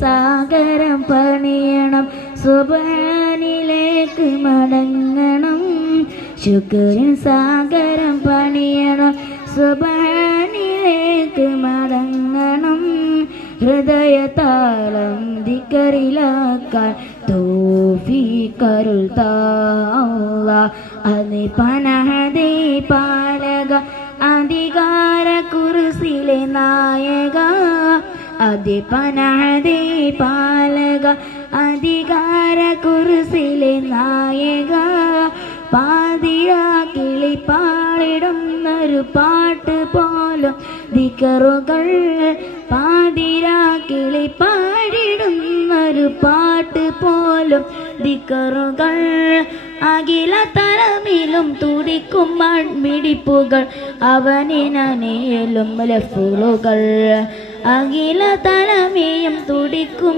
സാഗരം പണിയണം, സുബ്ഹാനിലേക്ക് മടങ്ങണം. ശുക്രിൻ സാഗരം പണിയണം, സുബ്ഹാനിലേക്ക് മടങ്ങണം. ഹൃദയതാളം ദിക്റിലാക്കാൻ തൗഫീഖരുൾ താ അല്ലാഹ്. അതി പനഹദേ പാലക, അധികാര കുർസിലെ നായക. അതി പനഹദേ പാലക, അധികാര കുർസിലെ നായക. പാതിരാ കിളി പാടിടുന്നൊരു പാട്ട് പോലും ദിക്റുകൾ. പാതിരാ കിളി പാടിടുന്നൊരു പാട്ട് പോലും ദിക്റുകൾ. അഖില തലമിലും തുടിക്കും മൺമിടിപ്പുകൾ, അവനിനേലും ലഫ്ളുകൾ. അഖില തലമിലും തുടിക്കും